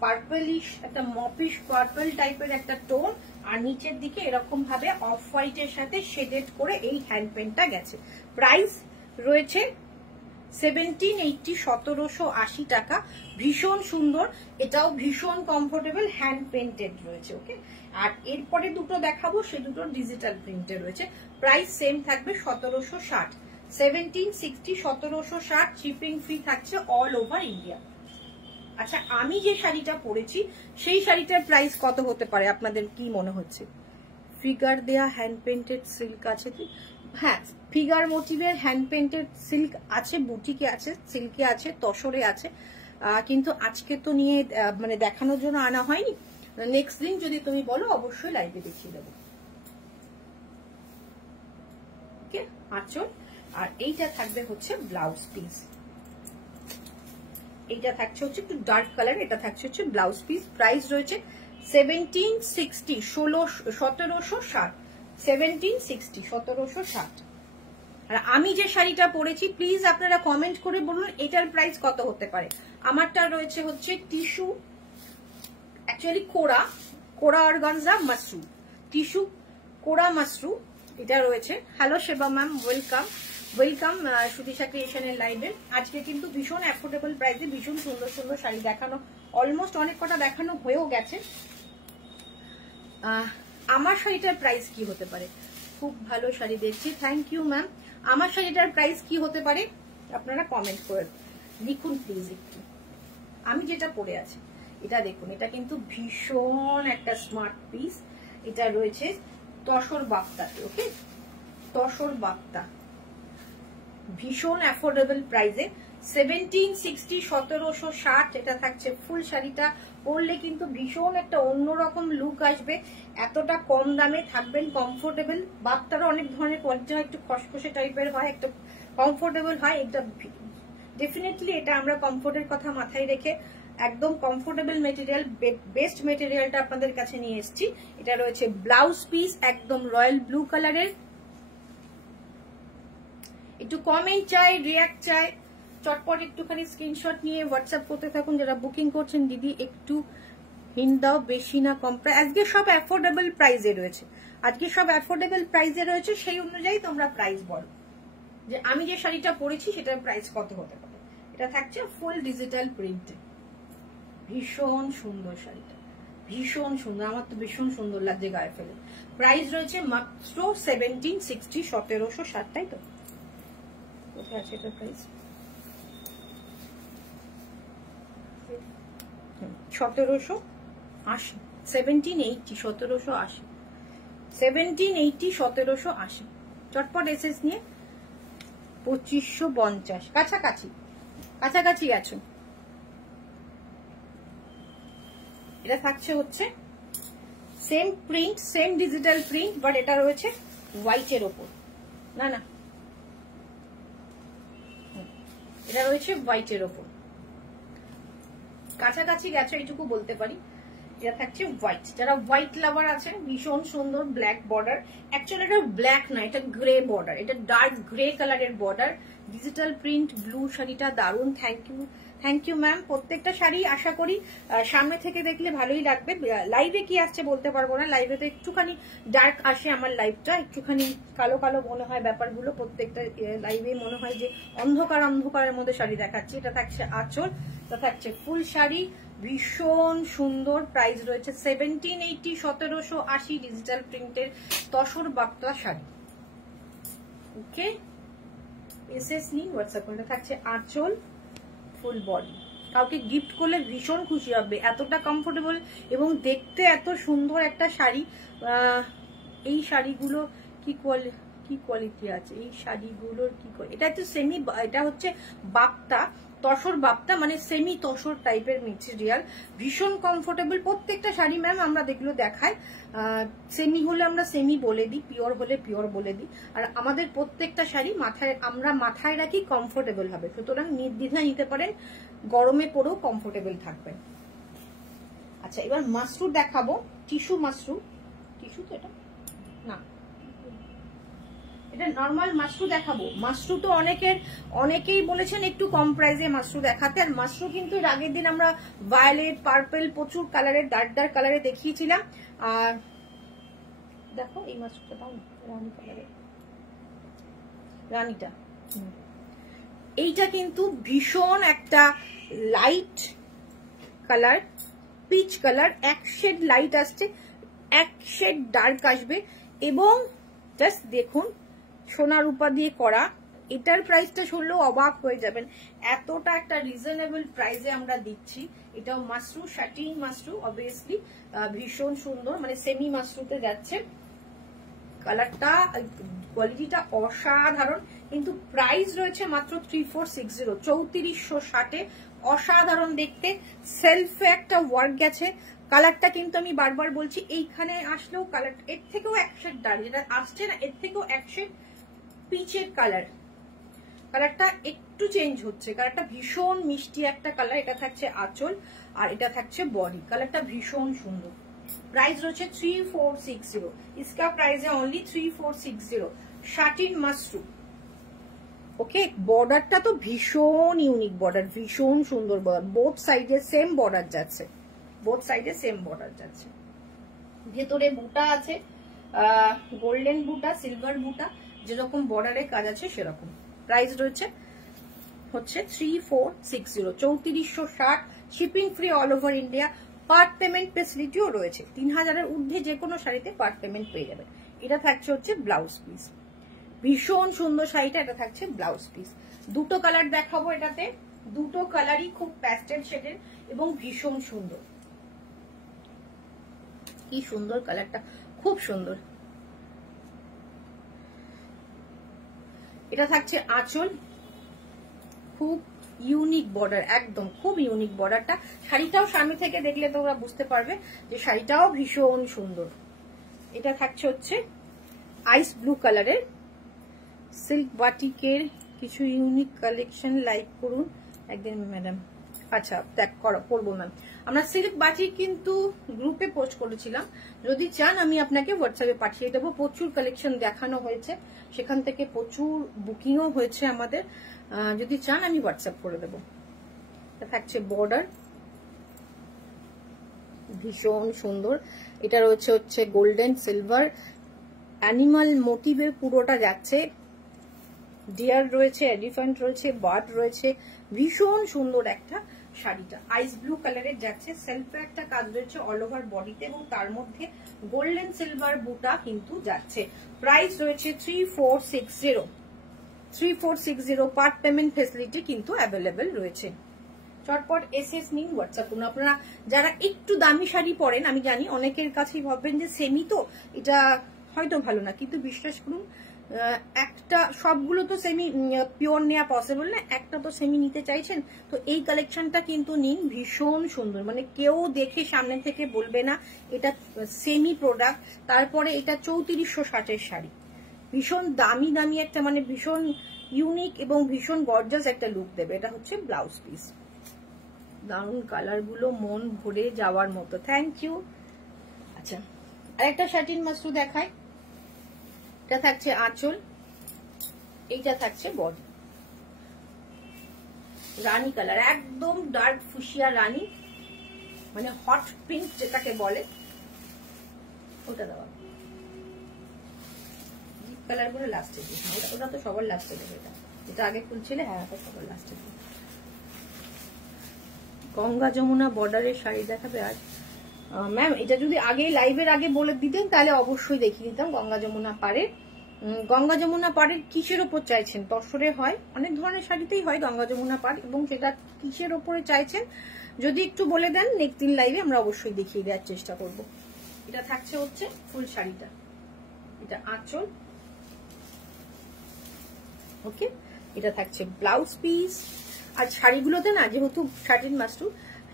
পার্পলিশ, একটা মপিশ পার্পল টাইপের একটা টোন, আর নিচের দিকে এরকম ভাবে অফ হোয়াইটের সাথে শেডেড করে এই হ্যান্ড পেন্টটা গেছে। প্রাইস রয়েছে 1780, 1780 টাকা। ভীষণ সুন্দর, এটাও ভীষণ কমফোর্টেবল, হ্যান্ড পেন্টেড রয়েছে। ওকে, আর এরপরে দুটো দেখাবো, সে দুটো ডিজিটাল প্রিন্টেড রয়েছে। প্রাইস সেম থাকবে 1760, 1760, 1760। শিপিং ফ্রি থাকছে অল ওভার ইন্ডিয়া। আচ্ছা, আমি যে শাড়িটা পরেছি সেই শাড়িটার প্রাইস কত হতে পারে আপনাদের কি মনে হচ্ছে? ফিগার দেয়া হ্যান্ড পেন্টেড সিল্ক আছে কি? হ্যাঁ, ফিগার মোটিভের হ্যান্ড পেন্টেড সিল্ক আছে, বুটিকে আছে, সিল্কে আছে, তসরে আছে, কিন্তু আজকে তো নিয়ে মানে দেখানোর জন্য আনা হয়নি। নেক্সট দিন যদি তুমি বলো অবশ্যই লাইভে দেখিয়ে দেবো। ওকে, আঁচল। আর এইটা থাকবে হচ্ছে ব্লাউজ পিস, এইটা থাকছে হচ্ছে একটু ডার্ক কালার, এটা থাকছে হচ্ছে ব্লাউজ পিস। প্রাইস রয়েছে 1760, 1760, 1760, 1760। আর আমি যে শাড়িটা পরেছি, প্লিজ আপনারা কমেন্ট করে বলুন এটার প্রাইস কত হতে পারে। আমারটা রয়েছে হচ্ছে টিস্যু, অ্যাকচুয়ালি কোরা অর্গানজা মাশরু, টিস্যু কোরা মাশরু, এটা রয়েছে। হ্যালো সেবা ম্যাম, ওয়েলকাম ওয়েলকাম সুতিশা ক্রিয়েশনের লাইভে। আজকে কিন্তু ভীষণ অ্যাফোর্ডেবল প্রাইসে ভীষণ সুন্দর সুন্দর শাড়ি দেখানো, অলমোস্ট অনেক কটা দেখানো হয়েও গেছে। আমার শাড়িটার প্রাইস কি হতে পারে? খুব ভালো শাড়ি দেখছি, থ্যাংক ইউ ম্যাম। আমার শাড়িটার প্রাইস কি হতে পারে আপনারা কমেন্ট করে লিখুন প্লিজ একটু। আমি যেটা পরে আছি এটা দেখুন, এটা কিন্তু ভীষণ একটা স্মার্ট পিস। এটা রয়েছে তসর বাপ্তাতে। ওকে, তসর বাপ্তা, ভীষণ অ্যাফোর্ডেবল প্রাইসে 1760, 1760। এটা থাকছে ফুল শাড়িটা পরলে কিন্তু ভীষণ একটা অন্যরকম লুক আসবে, এতটা কম দামে থাকবেন কমফোর্টেবল। বাপ্তারও অনেক ধরনের কোয়ালিটি হয়, একটু খসখসে টাইপের হয়, একটা কমফোর্টেবল হয়। এটা ডেফিনেটলি এটা আমরা কমফোর্টের কথা মাথায় রেখে একদম কমফোর্টেবল মেটেরিয়াল, বেস্ট মেটেরিয়ালটা আপনাদের কাছে নিয়ে এসেছি। এটা রয়েছে ব্লাউজ পিস, একদম রয়্যাল ব্লু কালারের। একটু কমেন্ট চাই, রিয়াক্ট চাই, চটপট একটুখানি স্ক্রিনশট নিয়ে হোয়াটসঅ্যাপ করতে থাকুন যারা বুকিং করছেন। দিদি একটু হিন্ট দাও, বেশি না কম? আজকে সব অ্যাফোর্ডেবল প্রাইসে রয়েছে, আজকে সব অ্যাফোর্ডেবল প্রাইসে রয়েছে, সেই অনুযায়ী তোমরা প্রাইস বলো যে আমি যে শাড়িটা পরেছি সেটার প্রাইস কত হতে পারে। এটা থাকছে ফুল ডিজিটাল প্রিন্টে, ভীষণ সুন্দর শাড়িটা, ভীষণ সুন্দর, আমার তো ভীষণ সুন্দর লাগছে গায়ে ফেলে। প্রাইস রয়েছে মাত্র 1760, 1760, তাই তো? কোথায় আছে এটার প্রাইস? 1760 80 1780 1780 1780 1780 চটপট এসএস নিয়ে 2550 কাছাকাছি কাছাকাছি আছো। এটা থাকছে হচ্ছে same print same digital print but এটা রয়েছে হোয়াইটের ওপর, না না এটা রয়েছে হোয়াইটের ওপর, কাছাকাছি গেছে এইটুকু বলতে পারি। এটা থাকছে হোয়াইট, যারা হোয়াইট লাভার আছেন ভীষণ সুন্দর ব্ল্যাক বর্ডার, অ্যাকচুয়ালি এটা ব্ল্যাক না এটা গ্রে বর্ডার, এটা ডার্ক গ্রে কালারের বর্ডার, ডিজিটাল প্রিন্ট ব্লু শাড়িটা দারুন। Thank you ma'am. প্রত্যেকটা শাড়ি আশা করি সামনে থেকে দেখলে ভালোই লাগবে। লাইভে কি আসছে বলতে পারবো না, লাইভে তো একটুখানি ডার্ক আসে, আমার লাইভটা একটুখানি কালো কালো মনে হয় ব্যাপারগুলো, প্রত্যেকটা লাইভে মনে হয় যে অন্ধকার অন্ধকারের মধ্যে শাড়ি দেখাচ্ছি। এটা থাকছে আঁচল, এটা থাকছে ফুল শাড়ি, ভীষণ সুন্দর। প্রাইস রয়েছে 1780 1780 ডিজিটাল প্রিন্টের তসর বাপ্তা শাড়ি। ওকে এসএস নিন হোয়াটসঅ্যাপ করে। থাকছে আঁচল ফুল বডি, কাউকে গিফট করলে ভীষণ খুশি হবে, এতটা কমফোর্টেবল এবং দেখতে এত সুন্দর একটা শাড়ি। এই শাড়িগুলো কি কোয়ালিটি আছে, এই শাড়িগুলোর কি এটা হচ্ছে সেমি, এটা হচ্ছে বাপ্তা তসর বাপ্তা মানে সেমি তসর টাইপের মেটেরিয়াল, ভীষণ কমফোর্টেবল প্রত্যেকটা শাড়ি। ম্যাম আমরা যেগুলো দেখাই সেমি হলে আমরা সেমি বলে দিই, পিওর হলে পিওর বলে দিই, আর আমাদের প্রত্যেকটা শাড়ি আমরা মাথায় রাখি কমফোর্টেবল হবে, সুতরাং নির্দ্বিধায় নিতে পারেন, গরমে পরেও কমফোর্টেবল থাকবেন। আচ্ছা এবার মাশরু দেখাবো, টিস্যু মাশরু, টিস্যু তো এটা না, এটা নরমাল মাশরু দেখাবো। মাশরু তো অনেকেই বলেছেন একটু কম প্রাইসে মাশরু দেখাতে, আর মাশরু কিন্তু এর আগের দিন আমরা ভায়োলেট পার্পল প্রচুর কালারের ডার্ক কালারে দেখিয়েছিলাম। আর দেখো এই মাশরুটা দাও না, রানী কালারের, রানীটা এইটা কিন্তু ভীষণ একটা লাইট কালার, পিচ কালার, এক শেড লাইট আসছে, এক শেড ডার্ক আসবে, এবং জাস্ট দেখুন সোনা রূপা দিয়ে করা। এটার প্রাইসটা শুনলেও অবাক হয়ে যাবেন, এতটা একটা রিজনেবল প্রাইসে আমরা দিচ্ছি। এটাও মাশরু, শাটিন মাশরু, অবভিয়াসলি ভীষণ সুন্দর, মানে সেমি মাশরুতে যাচ্ছে। কালারটা কোয়ালিটিটা অসাধারণ, কিন্তু প্রাইস রয়েছে মাত্র 3460, 3460-এ, অসাধারণ দেখতে, সেলফে একটা ওয়ার্ক গেছে। কালারটা কিন্তু আমি বারবার বলছি, এইখানে আসলেও কালার এর থেকেও এক শেড ডার্ক, যেটা আসছে না এর থেকেও এক শেড পিচের কালার, কালারটা একটু চেঞ্জ হচ্ছে, কালারটা ভীষণ মিষ্টি একটা কালার। এটা থাকছে আঁচল আর এটা থাকছে বডি, কালারটা ভীষণ সুন্দর। प्राइस রয়েছে 3460, इसका प्राइस है ओनली 3460। শাটিন মাশরু, ওকে। বর্ডারটা তো ভীষণ ইউনিক বর্ডার, ভীষণ সুন্দর বর্ডার, বোথ সাইডে সেম বর্ডার যাচ্ছে, বোথ সাইডে সেম বর্ডার যাচ্ছে। ভেতরে বুটা আছে, গোল্ডেন বুটা, সিলভার বুটা, যেরকম বর্ডারে কাজ আছে সেরকম। প্রাইস রয়েছে হচ্ছে 3460, 3460, shipping free all over India. Part payment ফেসিলিটিও রয়েছে, 3000-এর ঊর্ধ্বে যে কোনো শাড়িতে পার্ট পেমেন্ট পেয়ে যাবেন। এটা থাকছে হচ্ছে ব্লাউজ পিস, ভীষণ সুন্দর শাড়িটা, এটা থাকছে ব্লাউজ পিস। দুটো কালার দেখাবো এটাতে, দুটো কালারই খুব প্যাস্টেল শেডের এবং ভীষণ সুন্দর। কি সুন্দর কালারটা, খুব সুন্দর। এটা থাকছে আঁচল, খুব ইউনিক বর্ডার, একদম খুব ইউনিক বর্ডারটা। শাড়িটাও সামনে থেকে দেখলে তোমরা বুঝতে পারবে যে শাড়িটাও ভীষণ সুন্দর। এটা থাকছে হচ্ছে আইস ব্লু কালারের, সিল্ক বাটিকের কিছু ইউনিক কালেকশন লাইক করুন একদিন ম্যাডাম। আচ্ছা দেখ করবো ম্যাম, আমরা সিল্ক বাটিক কিন্তু গ্রুপে পোস্ট করেছিলাম, যদি চান আমি আপনাকে হোয়াটসঅ্যাপে পাঠিয়ে দেবো। প্রচুর কালেকশন দেখানো হয়েছে, সেখান থেকে প্রচুর বুকিংও হয়েছে আমাদের, যদি চান আমি হোয়াটসঅ্যাপ করে দেবো। এটা থাকছে বর্ডার, ভীষণ সুন্দর। এটা রয়েছে হচ্ছে গোল্ডেন সিলভার অ্যানিমাল মোটিভে পুরোটা যাচ্ছে, ডিয়ার রয়েছে, এলিফ্যান্ট রয়েছে, বার্ড রয়েছে, ভীষণ সুন্দর একটা শাড়িটা আইস ব্লু কালারের যাচ্ছে। সেলফে একটা কাজ রয়েছে অল ওভার বডিতে এবং তার মধ্যে গোল্ডেন সিলভার বুটা কিন্তু যাচ্ছে। প্রাইস রয়েছে 3460, 3460। পার্ট পেমেন্ট ফেসিলিটি কিন্তু অ্যাভেলেবেল রয়েছে। চটপট এসএস নিন, হোয়াটসঅ্যাপ করুন। আপনারা যারা একটু দামি শাড়ি পরেন, আমি জানি অনেকের কাছেই ভাববেন যে সেমি তো এটা হয়তো ভালো না, কিন্তু বিশ্বাস করুন একটা সবগুলো তো সেমি পিওর নেওয়া পসিবল না, একটা তো সেমি নিতে চাইছেন তো এই কালেকশনটা কিন্তু নিন, ভীষণ সুন্দর। মানে কেউ দেখে সামনে থেকে বলবে না এটা সেমি প্রোডাক্ট। তারপরে এটা 3460 শাড়ি, ভীষণ দামি দামি একটা মানে ভীষণ ইউনিক এবং ভীষণ গর্জাস একটা লুক দেবে। এটা হচ্ছে ব্লাউজ পিস, দারুন কালার গুলো মন ভরে যাওয়ার মতো। Thank you. আচ্ছা আরেকটা শাটিন মাসরু দেখায়, এটা থাকছে আঁচল, এইটা থাকছে বডি। রানী কালার, একদম ডার্ক ফুশিয়া রানী, মানে হট পিঙ্ক যেটাকে বলে ওটা দেওয়া। ডিপ কালার গুলো লাস্টে দিই, ওটা তো সবার লাস্টে দেবে। এটা আগে খুলছিল, হ্যাঁ এটা সবার লাস্টে দিই। গঙ্গা যমুনা বর্ডারের শাড়ি দেখাবে আজ ম্যাম। এটা যদি আগে লাইভের আগে বলে দিতেন তাহলে অবশ্যই দেখিয়ে দিতাম। গঙ্গা যমুনা পাড়ের, গঙ্গা যমুনা পাড়ের কিসের ওপর চাইছেন? তসরে হয়, অনেক ধরনের শাড়িতেই হয় গঙ্গা যমুনা পাড়, এবং সেটা কিসের ওপরে চাইছেন যদি একটু বলে দেন নেক্সট দিন লাইভে আমরা অবশ্যই দেখিয়ে দেওয়ার চেষ্টা করব। এটা থাকছে হচ্ছে ফুল শাড়িটা, এটা আঁচল, ওকে। এটা থাকছে ব্লাউজ পিস। আর শাড়িগুলোতে না যেহেতু শাটিন মাসরু,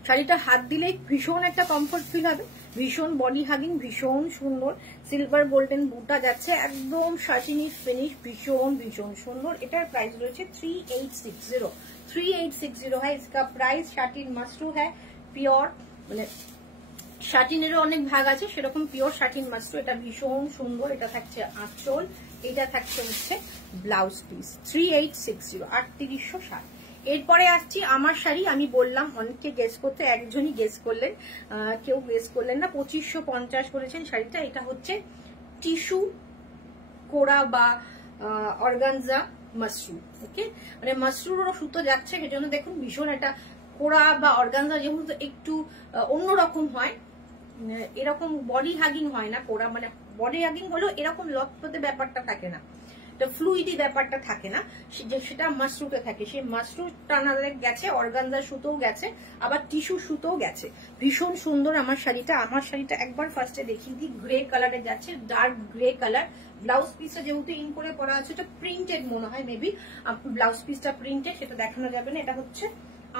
শাড়িটা হাত দিলেই ভীষণ একটা কমফোর্ট ফিল হবে, ভীষণ বডি হাগিং, ভীষণ সুন্দর। সিলভার গোল্ডেন বুটা যাচ্ছে, একদম শাটিনি ফিনিশ, ভীষণ ভীষণ সুন্দর। এটার প্রাইস রয়েছে 3860। 3860 है इसका प्राइस। শাটিন মাসরু হ্যাঁ, পিওর, মানে শাটিনেরও অনেক ভাগ আছে, সেরকম পিওর শাটিন মাসরু। এটা ভীষণ সুন্দর। এটা থাকছে আঁচল, এটা থাকছে হচ্ছে ব্লাউজ পিস। 3860, 3860। এরপরে আসছি আমার শাড়ি। আমি বললাম অনেককে গেস করতে, একজনই গেস করলেন, কেউ গেস করলেন না। 2550 করেছেন শাড়িটা। এটা হচ্ছে টিস্যু কোড়া বা অর্গানজা মাসরু, ওকে। মানে মাসরুরও সুতো যাচ্ছে, সেজন্য দেখুন ভীষণ একটা কোড়া বা অর্গানজা যেহেতু একটু অন্যরকম হয়, এরকম বডি হাগিং হয় না কোড়া, মানে বডি হাগিং হলেও এরকম লতপতে ব্যাপারটা থাকে না, ফ্লুইডি ব্যাপারটা থাকে না, সেটা মাশরুতে থাকে। সেই মাশরু টানা গেছে, অর্গানজার সুতোও গেছে, আবার টিস্যু সুতোও গেছে। ভীষণ সুন্দর আমার শাড়িটা। আমার শাড়িটা একবার ফার্স্টে দেখিয়ে দিই, গ্রে কালারে যাচ্ছে, ডার্ক গ্রে কালার। ব্লাউজ পিসটা যেহেতু ইন করে পরা আছে, এটা প্রিন্টেড মনে হয়, মেবি ব্লাউজ পিসটা প্রিন্টেড, সেটা দেখানো যাবে না। এটা হচ্ছে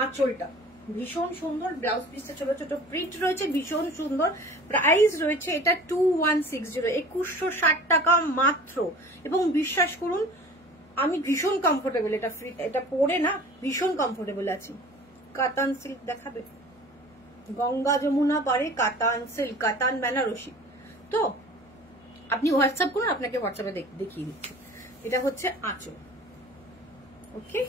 আঁচলটা, ভীষণ সুন্দর। ব্লাউজ পিসটা ছোট ছোট প্রিন্ট রয়েছে, ভীষণ সুন্দর। প্রাইস রয়েছে এটা 2160, 2160 টাকা মাত্র। এবং বিশ্বাস করুন আমি ভীষণ কমফোর্টেবল, এটা পরে না ভীষণ কমফোর্টেবল আছি। কাতান সিল্ক দেখাবে, গঙ্গা যমুনা পারে কাতান সিল্ক, কাতান বেনারসি। তো আপনি হোয়াটসঅ্যাপ করুন, আপনাকে হোয়াটসঅ্যাপে দেখিয়ে দিচ্ছি। এটা হচ্ছে আঁচল, ওকে।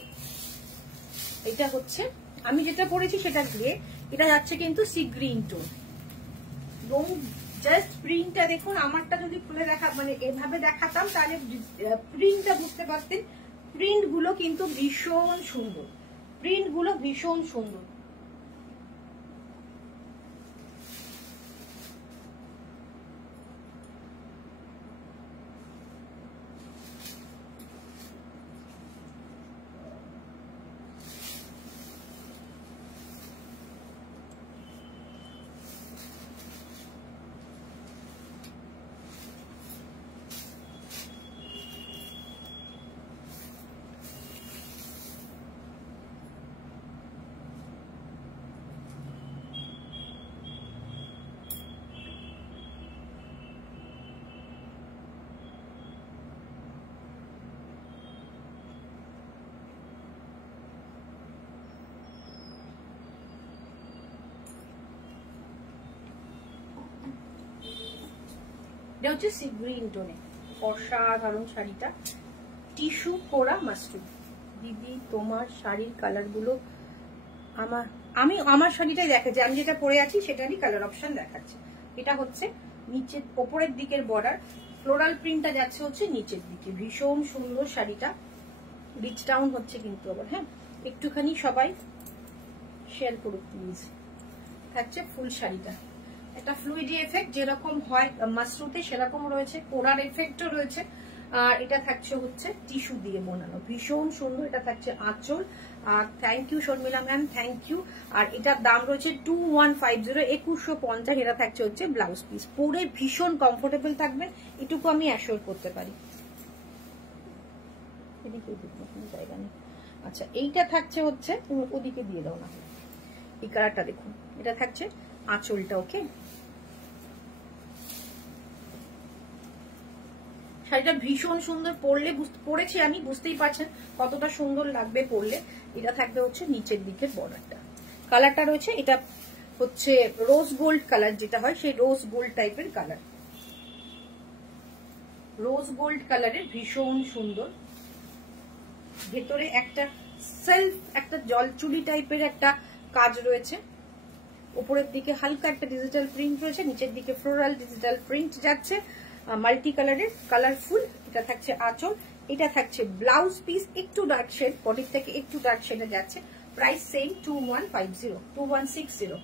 এটা হচ্ছে আমি যেটা পরেছি সেটা গ্রে, এটা যাচ্ছে কিন্তু সি গ্রিন টোন। এবং জাস্ট প্রিন্টটা দেখুন, আমারটা যদি খুলে দেখা মানে এভাবে দেখাতাম তাহলে প্রিন্টটা বুঝতে পারতেন। প্রিন্ট গুলো কিন্তু ভীষণ সুন্দর, প্রিন্ট গুলো ভীষণ সুন্দর। এটা হচ্ছে সি গ্রিন টোনে, অসাধারণ শাড়িটা। টিস্যু কোড়া মাশরু। দিদি তোমার শাড়ির কালার গুলো আমার শাড়িটাই দেখাচ্ছি, আমি যেটা পরে আছি সেটারই কালার অপশন দেখাচ্ছে। এটা হচ্ছে নিচের ওপরের দিকের বর্ডার, ফ্লোরাল প্রিন্টটা যাচ্ছে হচ্ছে নিচের দিকে। ভীষণ সুন্দর শাড়িটা, রিচ ডাউন হচ্ছে কিন্তু আবার, হ্যাঁ একটুখানি সবাই শেয়ার করুন প্লিজ। থাকছে ফুল শাড়িটা, একটা ফ্লুইডি এফেক্ট যেরকম হয় মাশরুতে সেরকম রয়েছে, কোড়ার এফেক্টও রয়েছে, আর এটা থাকছে হচ্ছে টিস্যু দিয়ে বানানো, ভীষণ সুন্দর। এটা থাকছে আঁচল। আর thank you Sharmila ma'am, thank you. আর এটার দাম রয়েছে 2150, 2150। এটা থাকছে হচ্ছে ব্লাউজ পিস। পরে ভীষণ কমফোর্টেবল থাকবে, এটুকু আমি অ্যাসিওর করতে পারি। এদিকে জায়গা নেই। আচ্ছা, এইটা থাকছে হচ্ছে, তুমি ওদিকে দিয়ে দাও না, এই কালারটা দেখুন। এটা থাকছে আঁচলটা। ওকে, শাড়িটা ভীষণ সুন্দর। পরেছি আমি, বুঝতেই পারছেন কতটা সুন্দর লাগবে পরলে। এটা থাকবে হচ্ছে নিচের দিকে বর্ডারটা। কালারটা রয়েছে, এটা হচ্ছে রোজ গোল্ড কালার, যেটা হয় সেই রোজ গোল্ড টাইপের কালার। রোজ গোল্ড কালারের ভীষণ সুন্দর। ভেতরে একটা সেলফ, একটা জলচুলি টাইপের একটা কাজ রয়েছে। উপরের দিকে হালকা একটা ডিজিটাল প্রিন্ট রয়েছে, নিচের দিকে ফ্লোরাল ডিজিটাল প্রিন্ট যাচ্ছে, মাল্টি কালারের, কালারফুল। এটা থাকছে আঁচল। এটা থাকছে ব্লাউজ পিস, একটু ডার্ক শেড, বডির থেকে একটু ডার্ক শেডে যাচ্ছে। Price same 2160।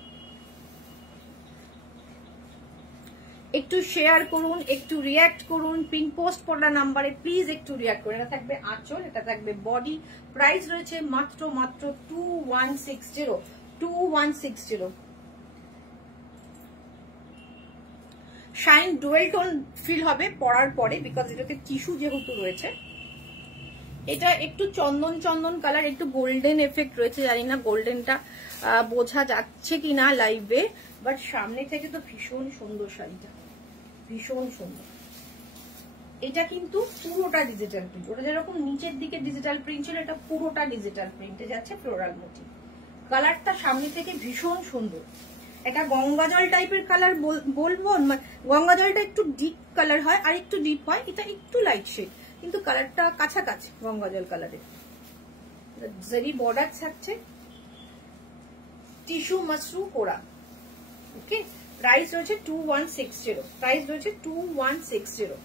একটু শেয়ার করুন, একটু রিয়াক্ট করুন, পিন পোস্ট করা নাম্বারে প্লিজ একটু রিয়াক্ট করুন। এটা থাকবে আঁচল, এটা থাকবে বডি। প্রাইস রয়েছে মাত্র 2160। শাইন ডুয়েল টোন ফিল হবে পরার পরে, বিকজ এটাতে টিস্যু যেহেতু রয়েছে। এটা একটু চন্দন চন্দন কালার, একটু গোল্ডেন এফেক্ট রয়েছে। জানি না গোল্ডেনটা বোঝা যাচ্ছে কিনা লাইভে, বাট সামনে থেকে তো ভীষণ সুন্দর শাড়িটা, ভীষণ সুন্দর। এটা কিন্তু পুরোটা ডিজিটাল প্রিন্ট। ওটা যেরকম নিচের দিকে ডিজিটাল প্রিন্ট ছিল, এটা পুরোটা ডিজিটাল প্রিন্টে যাচ্ছে, ফ্লোরাল মোটিভ। কালারটা সামনে থেকে ভীষণ সুন্দর। এটা গঙ্গা জল টাইপের কালার বলবো, গঙ্গা জলটা একটু ডিপ কালার হয়, আর একটু ডিপ হয়, এটা একটু লাইট শেড, কিন্তু কালারটা কাছাকাছি গঙ্গা জল কালারের। জারি বর্ডার থাকছে, টিস্যু মাশরু কোরা। ওকে, প্রাইস রয়েছে 2160। প্রাইস রয়েছে 2160।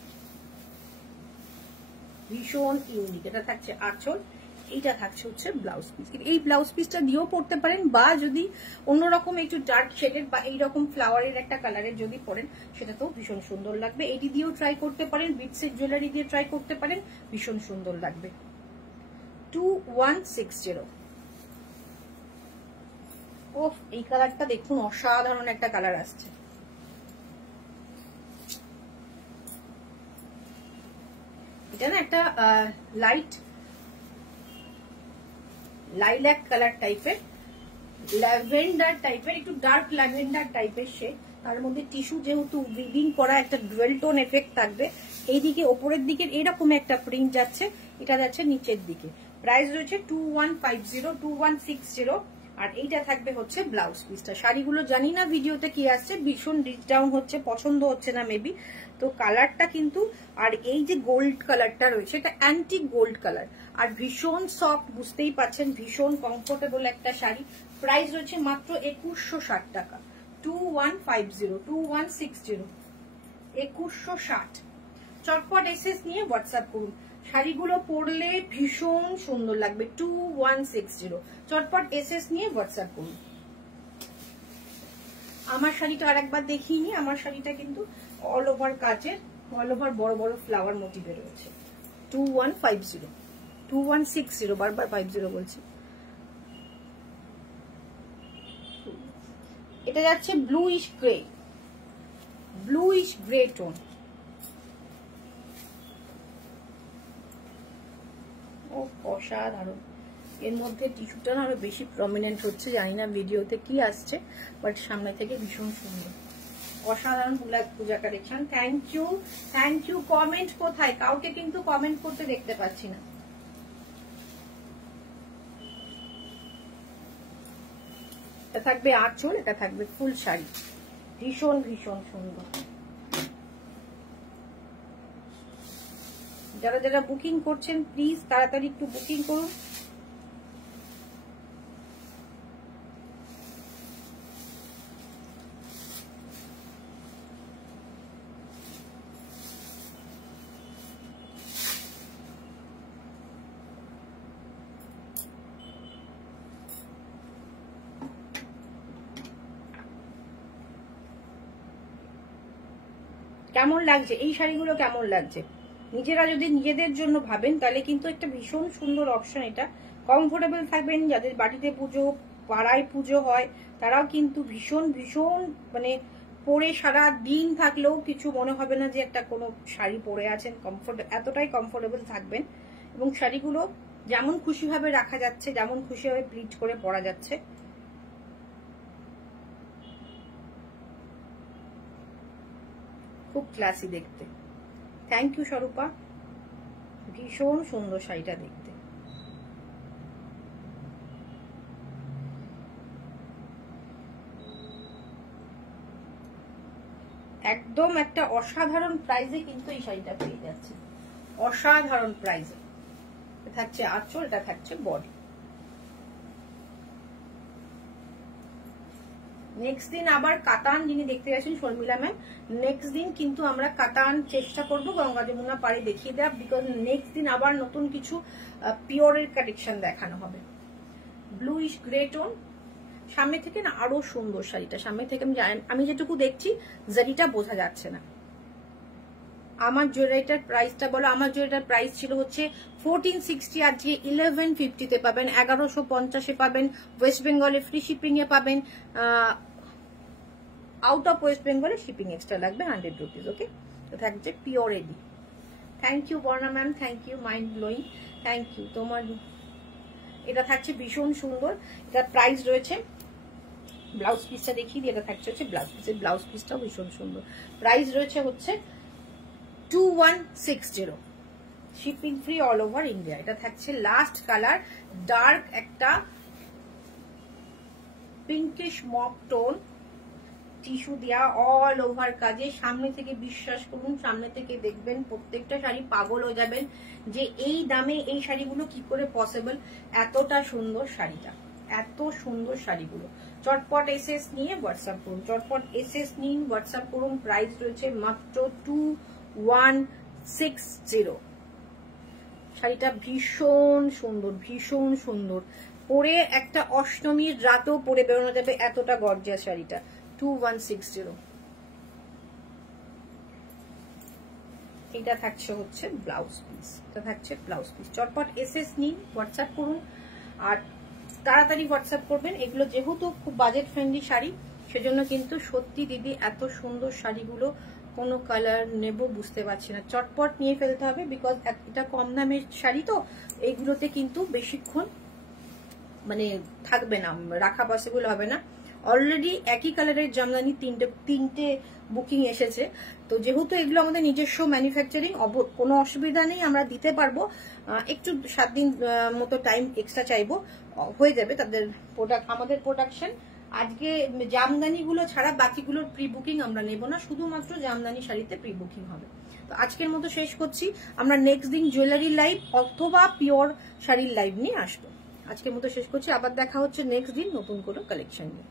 ভীষণ ইউনিক। এটা থাকছে আঁচল, এইটা থাকছে হচ্ছে ব্লাউজ পিস। এই ব্লাউজ পিসটা দিয়েও পরতে পারেন, বা যদি অন্যরকম একটু ডার্ক শেডের বা এইরকম ফ্লাওয়ারের একটা কালারের যদি পরেন, সেটাতেও ভীষণ সুন্দর লাগবে। এটি দিয়েও ট্রাই করতে পারেন, বিটসের জুয়েলারি দিয়ে ট্রাই করতে পারেন, ভীষণ সুন্দর লাগবে। 2160। ওহ, এই কালারটা দেখুন, অসাধারণ একটা কালার আসছে। এটা না একটা লাইট লাইল্যাক কালার টাইপের, ল্যাভেন্ডার টাইপের, একটু ডার্ক ল্যাভেন্ডার টাইপের শেড। তার মধ্যে টিস্যু যেহেতু উইভিং করা, একটা ডুয়েল টোন এফেক্ট থাকবে। এইদিকে ওপরের দিকে এরকম একটা প্রিন্ট যাচ্ছে, এটা যাচ্ছে নিচের দিকে। প্রাইস রয়েছে 2160। আর এইটা থাকবে হচ্ছে ব্লাউজ পিসটা। শাড়িগুলো জানি না ভিডিওতে কি আসছে, ভীষণ রিচ ডাউন হচ্ছে, পছন্দ হচ্ছে না মেবি। তো কালারটা কিন্তু, আর এই যে গোল্ড কালারটা রয়েছে, এটা অ্যান্টিক গোল্ড কালার, আর ভীষণ সফট, বুঝতেই পারছেন, ভীষণ কমফোর্টেবল একটা শাড়ি। প্রাইস রয়েছে মাত্র 2160 টাকা। 2150, 2160, 2160। চটপট এসএস নিয়ে হোয়াটসঅ্যাপ করুন। শাড়িগুলো পরলে ভীষণ সুন্দর লাগবে। 2160। চটপট এসএস নিয়ে হোয়াটসঅ্যাপ করুন। আমার শাড়িটা আর একবার দেখিয়ে নিই। আমার শাড়িটা কিন্তু অল ওভার কাজের, অল ওভার বড় বড় ফ্লাওয়ার মোটিভে রয়েছে। 2150, 2160, বারবার 50 বলছি। এটা যাচ্ছে bluish grey, bluish grey tone. ও অসাধারণ। এর মধ্যে টিস্যুটা আরো বেশি প্রমিনেন্ট হচ্ছে, জানি না ভিডিওতে কি আসছে, বাট সামনে থেকে ভীষণ সুন্দর, অসাধারণ Puja collection. Thank you, thank you. Comment কোথায়? কাউকে কিন্তু কমেন্ট করতে দেখতে পাচ্ছি না। এটা থাকবে আঁচল, এটা থাকবে ফুল শাড়ি, ভীষণ ভীষণ সুন্দর। যারা যারা বুকিং করছেন প্লিজ তাড়াতাড়ি একটু বুকিং করুন। কেমন লাগছে এই শাড়িগুলো, কেমন লাগছে? নিজেরা যদি নিজেদের জন্য ভাবেন তাহলে কিন্তু একটা ভীষণ সুন্দর অপশন এটা। কমফোর্টেবল থাকবেন, যাদের বাড়িতে পুজো, পাড়ায় পুজো হয়, তারাও কিন্তু ভীষণ ভীষণ মানে পরে সারা দিন থাকলেও কিছু মনে হবে না যে একটা কোনো শাড়ি পরে আছেন। এতটাই কমফোর্টেবল থাকবেন, এবং শাড়িগুলো যেমন খুশি ভাবে রাখা যাচ্ছে, যেমন খুশি ভাবে প্লিট করে পরা যাচ্ছে। খুব ক্লাসি দেখতে। থ্যাংক ইউ স্বরূপা, ভীষণ সুন্দর শাড়িটা দেখতে। একদম একটা অসাধারণ প্রাইসে কিন্তু এই শাড়িটা পেয়ে যাচ্ছে, অসাধারণ প্রাইসে। থাকছে আঁচল, এটা থাকছে বডি। নেক্সট দিন আবার কাতান, যিনি দেখতে যাচ্ছেন শর্মিলা ম্যাম, নেক্সট দিন কিন্তু আমরা কাতান চেষ্টা করবো গঙ্গা যমুনা পাড়ে দেখিয়ে দেওয়া, বিকজ নেক্সট দিন আবার নতুন কিছু পিওরের কালেকশন দেখানো হবে। ব্লুইশ গ্রে টোন, সামনে থেকে না আরো সুন্দর শাড়িটা। সামনে থেকে আমি যেটুকু দেখছি জারিটা বোঝা যাচ্ছে না। আমার জুয়েলারিটার প্রাইসটা বলো। আমার জুয়েলারিটার প্রাইস ছিল হচ্ছে 1460, আজকে 1150 পাবেন, 1150 পাবেন। ওয়েস্ট বেঙ্গলে ফ্রি শিপিং এ পাবেন, আউট অফ ওয়েস্ট বেঙ্গলে শিপিং এক্সট্রা লাগবে 100 রুপিস। ওকে, তো থাকছে পিওর এডি। Thank you Barna ma'am, thank you, mind blowing, thank you. তোমার এটা থাকছে ভীষণ সুন্দর। এটার প্রাইস রয়েছে, ব্লাউজ পিসটা দেখিয়ে দিই, এটা থাকছে হচ্ছে ব্লাউজ পিসের, ব্লাউজ পিসটাও ভীষণ সুন্দর। প্রাইস রয়েছে হচ্ছে 2160, shipping free all over India. এটা থাকছে লাস্ট কালার, ডার্ক একটা পিঙ্কিশ মক টোন, টিস্যু দেওয়া অল ওভার কাজে। সামনে থেকে বিশ্বাস করুন, সামনে থেকে দেখবেন প্রত্যেকটা শাড়ি পাগল হয়ে যাবেন যে এই দামে এই শাড়িগুলো কি করে পসিবল। এতটা সুন্দর শাড়িটা, এত সুন্দর শাড়িগুলো। চটপট এসএস নিয়ে হোয়াটসঅ্যাপ করুন, চটপট এসএস নিন, হোয়াটসঅ্যাপ করুন। প্রাইস রয়েছে মাত্র 2160। শাড়িটা ভীষণ সুন্দর, ভীষণ সুন্দর। পরে একটা অষ্টমীর রাতেও পরে বেরোনো যাবে, এতটা গর্জিয়াস শাড়িটা। 2160। এটা থাকছে হচ্ছে ব্লাউজ পিস, এটা থাকছে ব্লাউজ পিস। চটপট এসএস নিন, হোয়াটসঅ্যাপ করুন, আর তাড়াতাড়ি হোয়াটসঅ্যাপ করবেন। এগুলো যেহেতু খুব বাজেট ফ্রেন্ডলি শাড়ি, সেজন্য কিন্তু সত্যি দিদি এত সুন্দর শাড়িগুলো কোনো কালার নেব বুঝতে পারছি না, চটপট নিয়ে ফেলতে হবে, বিকজ এটা কম দামের শাড়ি তো এইগুলোতে কিন্তু বেশিক্ষণ মানে থাকবে না, রাখা পসিবল হবে না। অলরেডি একই কালারের জামদানি তিনটে বুকিং এসেছে, তো যেহেতু এগুলো আমাদের নিজস্ব ম্যানুফ্যাকচারিং, কোনো অসুবিধা নেই, আমরা দিতে পারবো। একটু 7 দিন মতো টাইম এক্সট্রা চাইবো, হয়ে যাবে তাদের প্রোডাক্ট, আমাদের প্রোডাকশন। আজকে জামদানিগুলো ছাড়া বাকিগুলোর প্রি বুকিং আমরা নেব না, শুধুমাত্র জামদানি শাড়িতে প্রি বুকিং হবে। তো আজকের মতো শেষ করছি, আমরা নেক্সট দিন জুয়েলারি লাইভ অথবা পিওর শাড়ির লাইভ নিয়ে আসবো। আজকের মতো শেষ করছি, আবার দেখা হচ্ছে নেক্সট দিন নতুন কোনো কালেকশন নিয়ে।